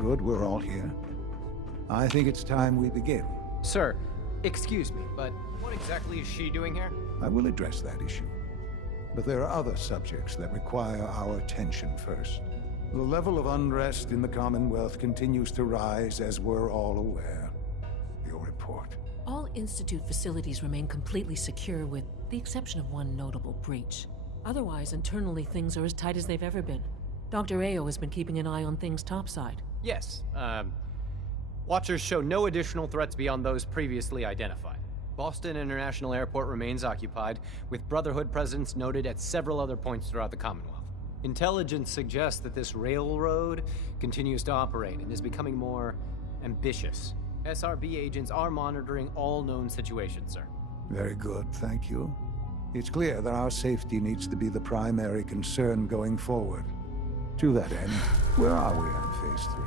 Good, we're all here. I think it's time we begin. Sir, excuse me, but what exactly is she doing here? I will address that issue. But there are other subjects that require our attention first. The level of unrest in the Commonwealth continues to rise, as we're all aware. Your report. All Institute facilities remain completely secure, with the exception of one notable breach. Otherwise, internally, things are as tight as they've ever been. Dr. Ao has been keeping an eye on things topside. Yes, Watchers show no additional threats beyond those previously identified. Boston International Airport remains occupied, with Brotherhood presence noted at several other points throughout the Commonwealth. Intelligence suggests that this railroad continues to operate and is becoming more ambitious. SRB agents are monitoring all known situations, sir. Very good, thank you. It's clear that our safety needs to be the primary concern going forward. To that end, where are we on Phase 3?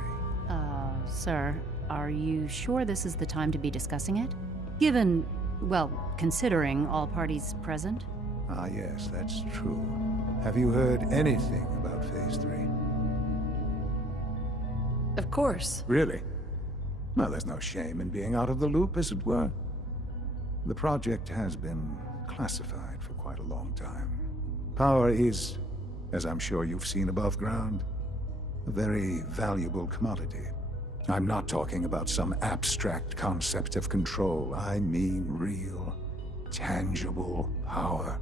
Sir, are you sure this is the time to be discussing it? Given, well, considering all parties present? Ah, yes, that's true. Have you heard anything about Phase 3? Of course. Really? Well, there's no shame in being out of the loop, as it were. The project has been classified for quite a long time. Power is, as I'm sure you've seen above ground, a very valuable commodity. I'm not talking about some abstract concept of control. I mean real, tangible power.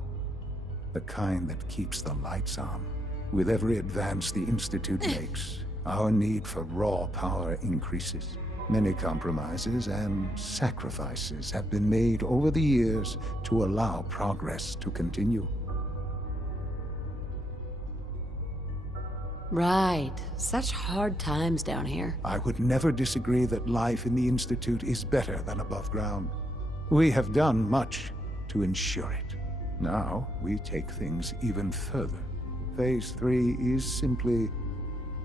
The kind that keeps the lights on. With every advance the Institute makes, our need for raw power increases. Many compromises and sacrifices have been made over the years to allow progress to continue. Right. Such hard times down here. I would never disagree that life in the Institute is better than above ground. We have done much to ensure it. Now, we take things even further. Phase 3 is simply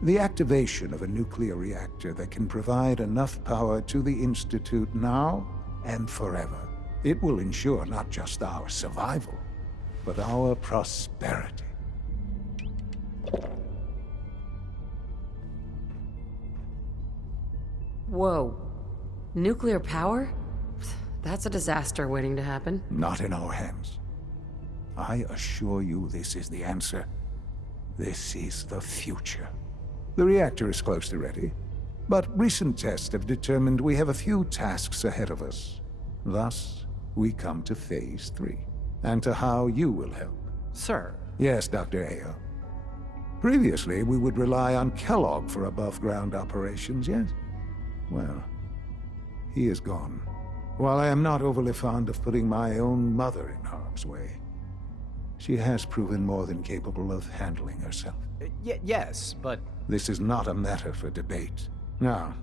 the activation of a nuclear reactor that can provide enough power to the Institute now and forever. It will ensure not just our survival, but our prosperity. Whoa. Nuclear power? That's a disaster waiting to happen. Not in our hands. I assure you this is the answer. This is the future. The reactor is close to ready, but recent tests have determined we have a few tasks ahead of us. Thus, we come to Phase 3, and to how you will help. Sir. Yes, Dr. Ao. Previously, we would rely on Kellogg for above-ground operations, yes? Well, he is gone. While I am not overly fond of putting my own mother in harm's way, she has proven more than capable of handling herself. Yes, but... This is not a matter for debate. Now,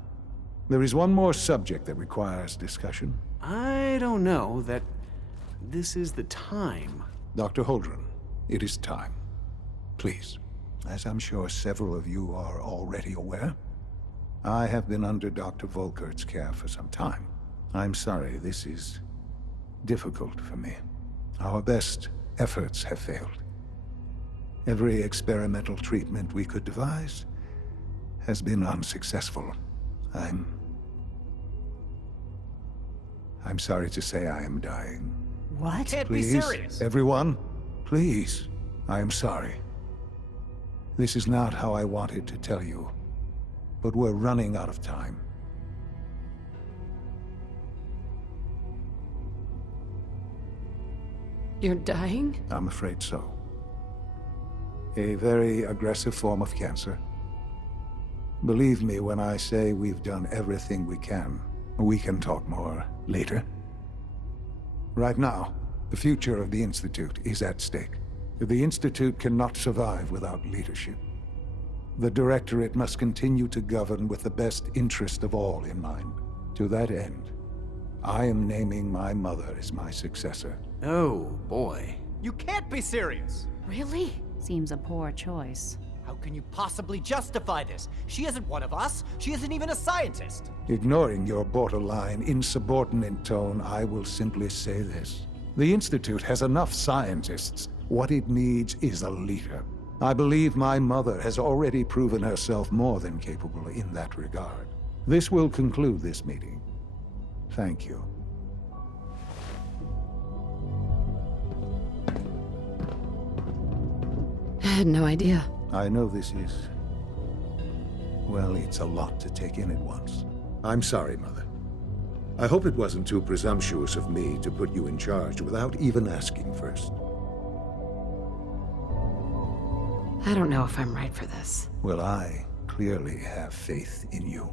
there is one more subject that requires discussion. I don't know that this is the time. Dr. Holdren, it is time. Please, as I'm sure several of you are already aware, I have been under Dr. Volkert's care for some time. I'm sorry, this is difficult for me. Our best efforts have failed. Every experimental treatment we could devise has been unsuccessful. I'm sorry to say I am dying. What? Can't Please, be serious. everyone, please, I am sorry. This is not how I wanted to tell you, but we're running out of time. You're dying? I'm afraid so. A very aggressive form of cancer. Believe me when I say we've done everything we can. We can talk more later. Right now, the future of the Institute is at stake. The Institute cannot survive without leadership. The Directorate must continue to govern with the best interest of all in mind. To that end, I am naming my mother as my successor. Oh, boy. You can't be serious! Really? Seems a poor choice. How can you possibly justify this? She isn't one of us. She isn't even a scientist. Ignoring your borderline, insubordinate tone, I will simply say this. The Institute has enough scientists. What it needs is a leader. I believe my mother has already proven herself more than capable in that regard. This will conclude this meeting. Thank you. I had no idea. I know this is... well, it's a lot to take in at once. I'm sorry, Mother. I hope it wasn't too presumptuous of me to put you in charge without even asking first. I don't know if I'm right for this. Well, I clearly have faith in you.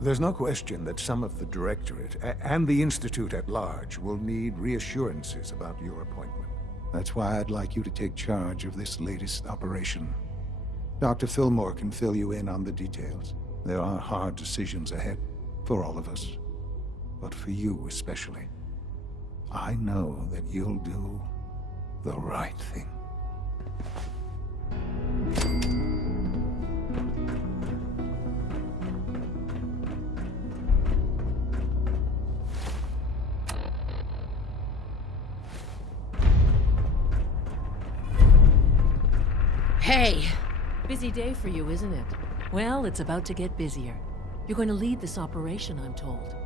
There's no question that some of the Directorate and the Institute at large will need reassurances about your appointment. That's why I'd like you to take charge of this latest operation. Dr. Fillmore can fill you in on the details. There are hard decisions ahead for all of us, but for you especially. I know that you'll do the right thing. Hey! Busy day for you, isn't it? Well, it's about to get busier. You're going to lead this operation, I'm told.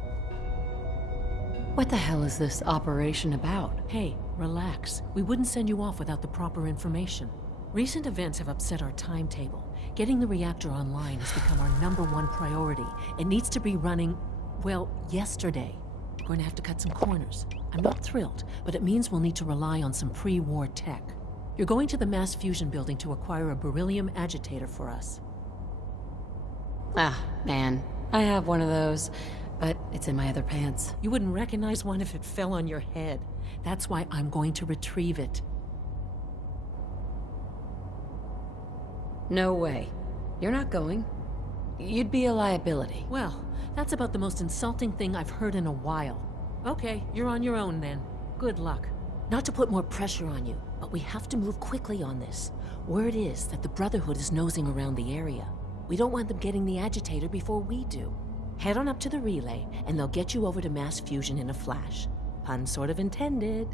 What the hell is this operation about? Hey, relax. We wouldn't send you off without the proper information. Recent events have upset our timetable. Getting the reactor online has become our #1 priority. It needs to be running, well, yesterday. We're going to have to cut some corners. I'm not thrilled, but it means we'll need to rely on some pre-war tech. You're going to the mass fusion building to acquire a beryllium agitator for us. Ah, man. I have one of those, but it's in my other pants. You wouldn't recognize one if it fell on your head. That's why I'm going to retrieve it. No way. You're not going. You'd be a liability. Well, that's about the most insulting thing I've heard in a while. Okay, you're on your own then. Good luck. Not to put more pressure on you, but we have to move quickly on this. Word is that the Brotherhood is nosing around the area. We don't want them getting the agitator before we do. Head on up to the relay, and they'll get you over to mass fusion in a flash. Pun sort of intended.